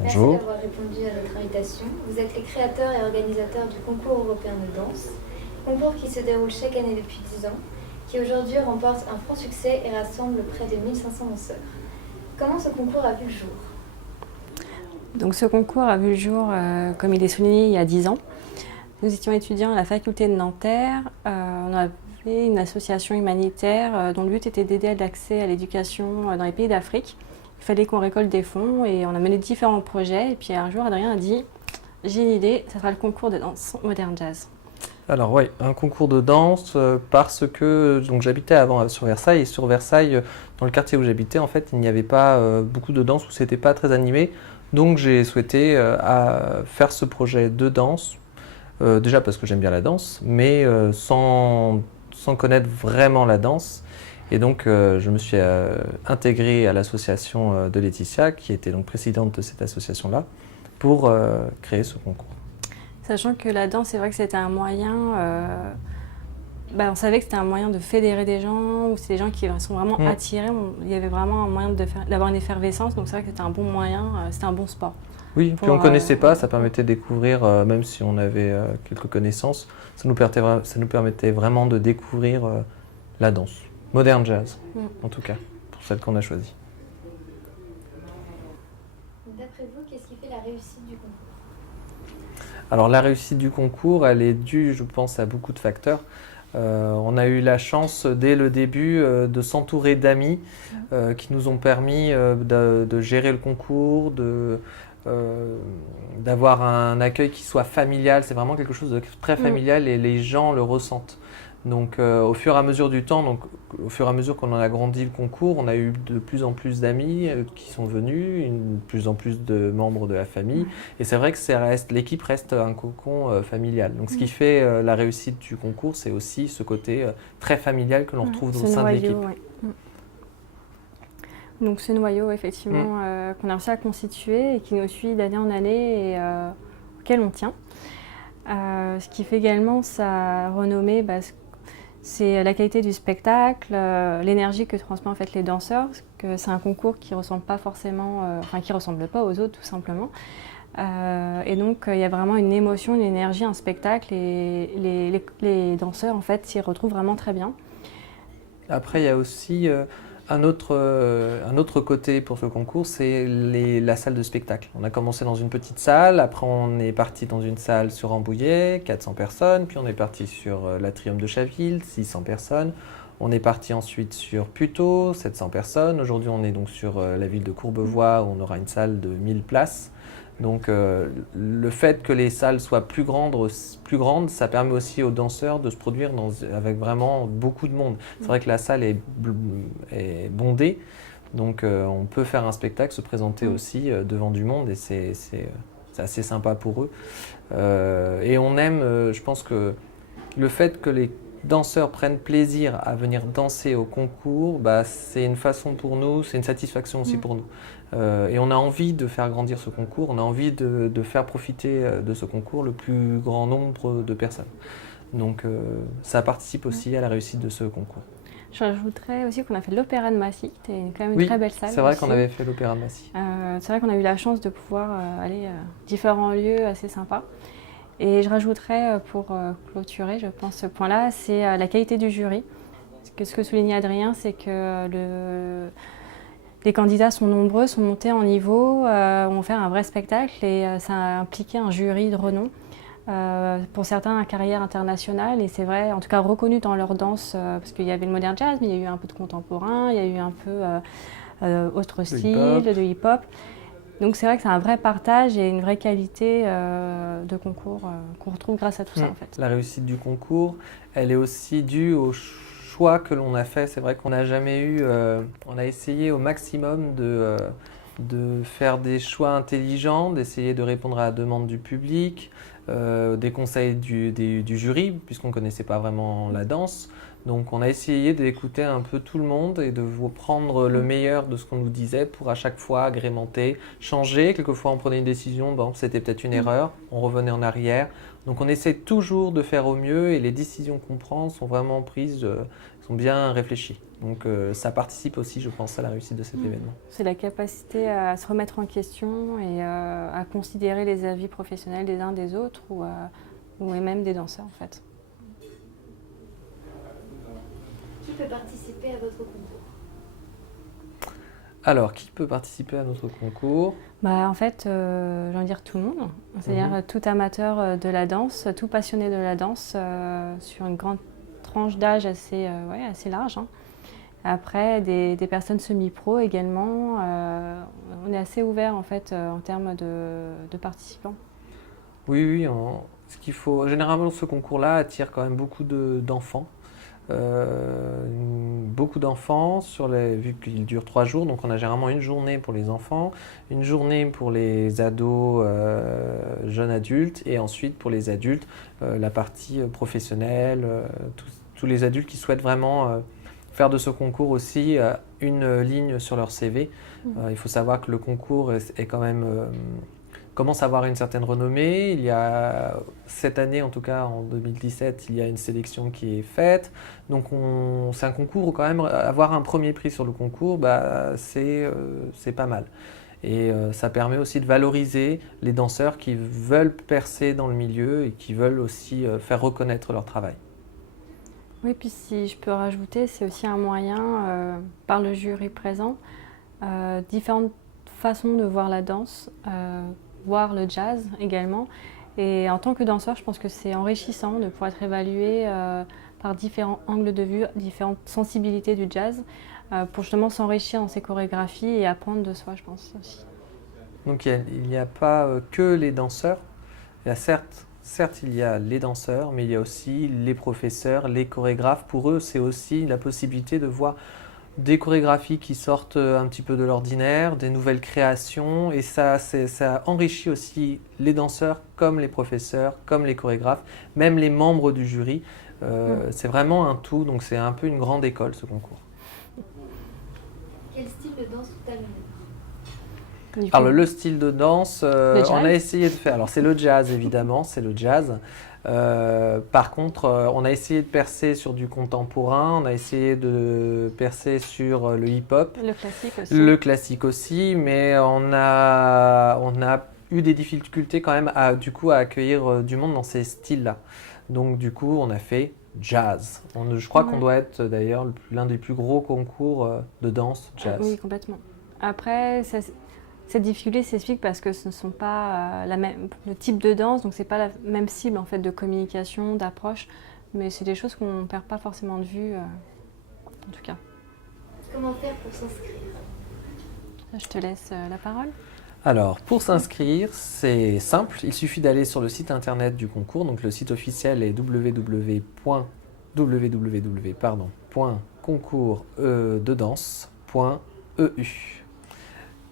Merci Bonjour. d'avoir répondu à notre invitation. Vous êtes les créateurs et organisateurs du concours européen de danse, concours qui se déroule chaque année depuis 10 ans, qui aujourd'hui remporte un franc succès et rassemble près de 1500 danseurs. Comment ce concours a vu le jour? Donc ce concours a vu le jour, comme il est souligné, il y a 10 ans. Nous étions étudiants à la faculté de Nanterre. On avait une association humanitaire dont le but était d'aider à l'accès à l'éducation dans les pays d'Afrique. Il fallait qu'on récolte des fonds et on a mené différents projets. Et puis un jour, Adrien a dit « J'ai une idée, ça sera le concours de danse moderne jazz ». Alors oui, un concours de danse parce que donc j'habitais avant sur Versailles et sur Versailles, dans le quartier où j'habitais, en fait, il n'y avait pas beaucoup de danse ou c'était pas très animé. Donc j'ai souhaité faire ce projet de danse, déjà parce que j'aime bien la danse, mais sans connaître vraiment la danse. Et donc je me suis intégré à l'association de Laetitia, qui était donc présidente de cette association-là, pour créer ce concours. Sachant que la danse, c'est vrai que c'était un moyen, on savait que c'était un moyen de fédérer des gens, ou c'est des gens qui sont vraiment attirés. Il y avait vraiment un moyen d'avoir une effervescence, donc c'est vrai que c'était un bon moyen, c'était un bon sport. Oui, puis on ne connaissait pas, ça permettait de découvrir, même si on avait quelques connaissances, ça nous permettait vraiment de découvrir la danse, moderne jazz, en tout cas, pour celle qu'on a choisie. D'après vous, qu'est-ce qui fait la réussite du concours? Alors la réussite du concours, elle est due, je pense, à beaucoup de facteurs. On a eu la chance dès le début de s'entourer d'amis qui nous ont permis de gérer le concours, d'avoir un accueil qui soit familial. C'est vraiment quelque chose de très familial et les gens le ressentent. Donc au fur et à mesure du temps, donc, au fur et à mesure qu'on en a grandi le concours, on a eu de plus en plus d'amis qui sont venus, de plus en plus de membres de la famille. Et c'est vrai que l'équipe reste un cocon familial. Donc ce qui fait la réussite du concours, c'est aussi ce côté très familial que l'on retrouve au sein de l'équipe. Donc ce noyau, effectivement, qu'on a réussi à constituer et qui nous suit d'année en année et auquel on tient. Ce qui fait également sa renommée, c'est la qualité du spectacle, l'énergie que transmettent en fait les danseurs, parce que c'est un concours qui ressemble pas forcément, qui ressemble pas aux autres tout simplement. Et donc il y a vraiment une émotion, une énergie, un spectacle, et les danseurs en fait s'y retrouvent vraiment très bien. Après il y a aussi un autre côté pour ce concours, c'est la salle de spectacle. On a commencé dans une petite salle, après on est parti dans une salle sur Rambouillet, 400 personnes, puis on est parti sur l'Atrium de Chaville, 600 personnes. On est parti ensuite sur Puteaux, 700 personnes. Aujourd'hui on est donc sur la ville de Courbevoie où on aura une salle de 1000 places. Donc le fait que les salles soient plus grandes, ça permet aussi aux danseurs de se produire avec vraiment beaucoup de monde. C'est vrai que la salle est bondée, donc on peut faire un spectacle, se présenter aussi devant du monde et c'est assez sympa pour eux. Et on aime, je pense que le fait que les danseurs prennent plaisir à venir danser au concours, c'est une façon pour nous, c'est une satisfaction aussi pour nous. Et on a envie de faire grandir ce concours, on a envie de faire profiter de ce concours le plus grand nombre de personnes. Donc ça participe aussi à la réussite de ce concours. J'ajouterais aussi qu'on a fait l'Opéra de Massy, c'était quand même une très belle salle. C'est vrai qu'on avait fait l'Opéra de Massy. C'est vrai qu'on a eu la chance de pouvoir aller à différents lieux assez sympas. Et je rajouterais, pour clôturer, je pense, ce point-là, c'est la qualité du jury. Ce que soulignait Adrien, c'est que les candidats sont nombreux, sont montés en niveau, ont fait un vrai spectacle et ça a impliqué un jury de renom. Pour certains, une carrière internationale, et c'est vrai, en tout cas reconnu dans leur danse, parce qu'il y avait le modern jazz, mais il y a eu un peu de contemporain, il y a eu un peu autre style, de hip-hop. Donc c'est vrai que c'est un vrai partage et une vraie qualité de concours qu'on retrouve grâce à tout ça en fait. La réussite du concours, elle est aussi due au choix que l'on a fait. C'est vrai qu'on n'a jamais eu, on a essayé au maximum de faire des choix intelligents, d'essayer de répondre à la demande du public, des conseils du jury, puisqu'on ne connaissait pas vraiment la danse. Donc on a essayé d'écouter un peu tout le monde et de prendre le meilleur de ce qu'on nous disait pour à chaque fois agrémenter, changer. Quelquefois on prenait une décision, c'était peut-être une erreur, on revenait en arrière. Donc on essaie toujours de faire au mieux et les décisions qu'on prend sont vraiment prises, sont bien réfléchies. Donc ça participe aussi, je pense, à la réussite de cet événement. C'est la capacité à se remettre en question et à considérer les avis professionnels des uns des autres ou même des danseurs en fait. Qui peut participer à votre concours? Alors, qui peut participer à notre concours? En fait, j'ai envie de dire tout le monde, c'est-à-dire tout amateur de la danse, tout passionné de la danse sur une grande tranche d'âge assez large. Hein. Après, des personnes semi-pro également. On est assez ouvert en fait en termes de participants. Oui, ce qu'il faut. Généralement, ce concours-là attire quand même beaucoup d'enfants. Beaucoup d'enfants, vu qu'il dure 3 jours, donc on a généralement une journée pour les enfants, une journée pour les ados, jeunes adultes, et ensuite pour les adultes, la partie professionnelle, tous les adultes qui souhaitent vraiment faire de ce concours aussi une ligne sur leur CV. Il faut savoir que le concours est quand même commence à avoir une certaine renommée. Il y a cette année, en tout cas en 2017, il y a une sélection qui est faite. Donc c'est un concours où quand même avoir un premier prix sur le concours, c'est pas mal. Et ça permet aussi de valoriser les danseurs qui veulent percer dans le milieu et qui veulent aussi faire reconnaître leur travail. Oui, puis si je peux rajouter, c'est aussi un moyen, par le jury présent, différentes façons de voir la danse, voir le jazz également. Et en tant que danseur, je pense que c'est enrichissant de pouvoir être évalué par différents angles de vue, différentes sensibilités du jazz, pour justement s'enrichir dans ses chorégraphies et apprendre de soi, je pense aussi. Donc il n'y a pas que les danseurs. Il y a certes, il y a les danseurs, mais il y a aussi les professeurs, les chorégraphes. Pour eux, c'est aussi la possibilité de voir des chorégraphies qui sortent un petit peu de l'ordinaire, des nouvelles créations, et ça enrichit aussi les danseurs comme les professeurs, comme les chorégraphes, même les membres du jury. C'est vraiment un tout, donc c'est un peu une grande école ce concours. Quel style de danse tout à l'heure? Alors le style de danse, on a essayé de faire, alors c'est le jazz évidemment, c'est le jazz. Par contre, on a essayé de percer sur du contemporain, on a essayé de percer sur le hip-hop. Le classique aussi. Le classique aussi, mais on a eu des difficultés quand même à accueillir du monde dans ces styles-là. Donc du coup, on a fait jazz. Je crois qu'on doit être d'ailleurs l'un des plus gros concours de danse jazz. Oui, complètement. Après, cette difficulté s'explique parce que ce ne sont pas le type de danse, donc c'est pas la même cible en fait de communication, d'approche, mais c'est des choses qu'on ne perd pas forcément de vue, en tout cas. Comment faire pour s'inscrire? Je te laisse la parole. Alors, pour s'inscrire, c'est simple, il suffit d'aller sur le site internet du concours, donc le site officiel est www.concours-dedance.eu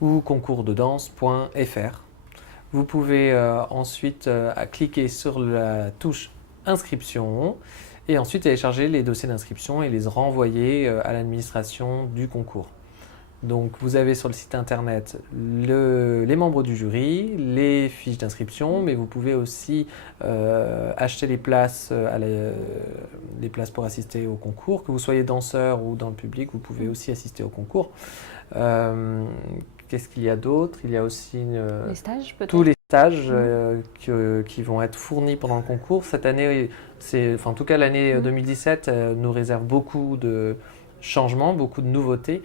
ou concoursdedance.fr. Vous pouvez ensuite cliquer sur la touche inscription et ensuite télécharger les dossiers d'inscription et les renvoyer à l'administration du concours. Donc vous avez sur le site internet les membres du jury, les fiches d'inscription, mais vous pouvez aussi acheter les places, les places pour assister au concours. Que vous soyez danseur ou dans le public, vous pouvez aussi assister au concours. Qu'est-ce qu'il y a d'autre? Il y a aussi les stages, peut-être. tous les stages qui vont être fournis pendant le concours. Cette année, en tout cas l'année 2017 nous réserve beaucoup de changements, beaucoup de nouveautés.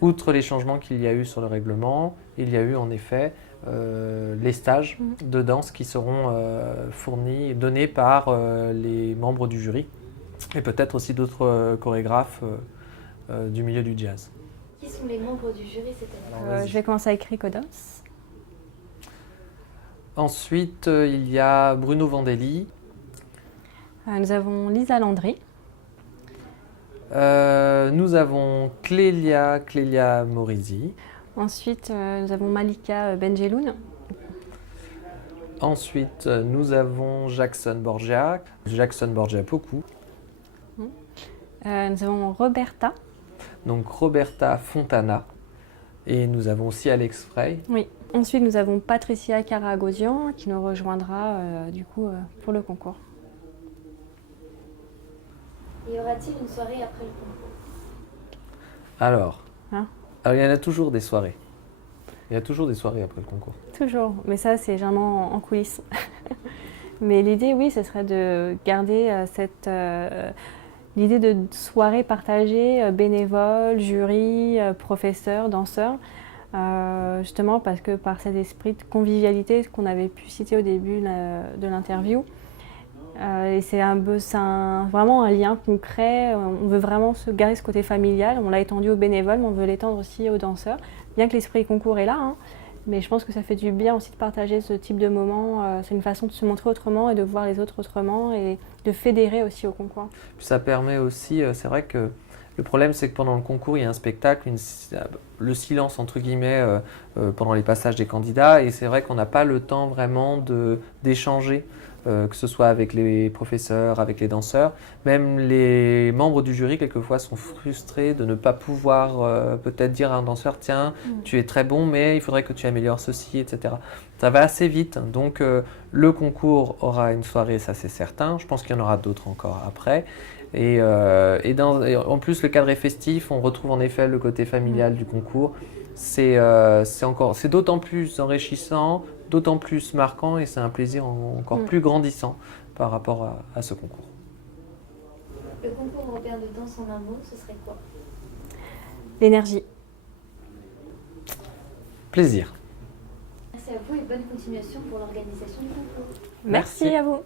Outre les changements qu'il y a eu sur le règlement, il y a eu en effet les stages de danse qui seront fournis et donnés par les membres du jury et peut-être aussi d'autres chorégraphes du milieu du jazz. Qui sont les membres du jury cette année? Je vais commencer avec Rico Danse. Ensuite, il y a Bruno Vandelli. Nous avons Lisa Landry. Nous avons Clélia Morisi. Ensuite, nous avons Malika Benjeloun. Ensuite, nous avons Jackson Borgia Poku. Nous avons Roberta. Donc Roberta Fontana. Et nous avons aussi Alex Frey. Oui. Ensuite, nous avons Patricia Karagosian qui nous rejoindra pour le concours. Y aura-t-il une soirée après le Alors, Hein alors, il y en a toujours des soirées. Il y a toujours des soirées après le concours. Toujours, mais ça c'est vraiment en coulisses. Mais l'idée, oui, ce serait de garder l'idée de soirée partagée, bénévoles, jury, professeurs, danseurs, justement parce que par cet esprit de convivialité qu'on avait pu citer au début de l'interview, et c'est vraiment un lien concret. On veut vraiment se garder ce côté familial. On l'a étendu aux bénévoles, mais on veut l'étendre aussi aux danseurs. Bien que l'esprit concours est là, hein, mais je pense que ça fait du bien aussi de partager ce type de moment. C'est une façon de se montrer autrement et de voir les autres autrement et de fédérer aussi au concours. Puis ça permet aussi, c'est vrai que le problème c'est que pendant le concours il y a un spectacle, le silence entre guillemets pendant les passages des candidats et c'est vrai qu'on n'a pas le temps vraiment d'échanger. Que ce soit avec les professeurs, avec les danseurs. Même les membres du jury, quelquefois, sont frustrés de ne pas pouvoir peut-être dire à un danseur « Tiens, tu es très bon, mais il faudrait que tu améliores ceci, etc. » Ça va assez vite. Donc, le concours aura une soirée, ça c'est certain. Je pense qu'il y en aura d'autres encore après. Et en plus, le cadre est festif. On retrouve en effet le côté familial du concours. C'est d'autant plus enrichissant, d'autant plus marquant et c'est un plaisir encore plus grandissant par rapport à ce concours. Le concours européen de danse en un mot, ce serait quoi? L'énergie. Plaisir. Merci à vous et bonne continuation pour l'organisation du concours. Merci à vous.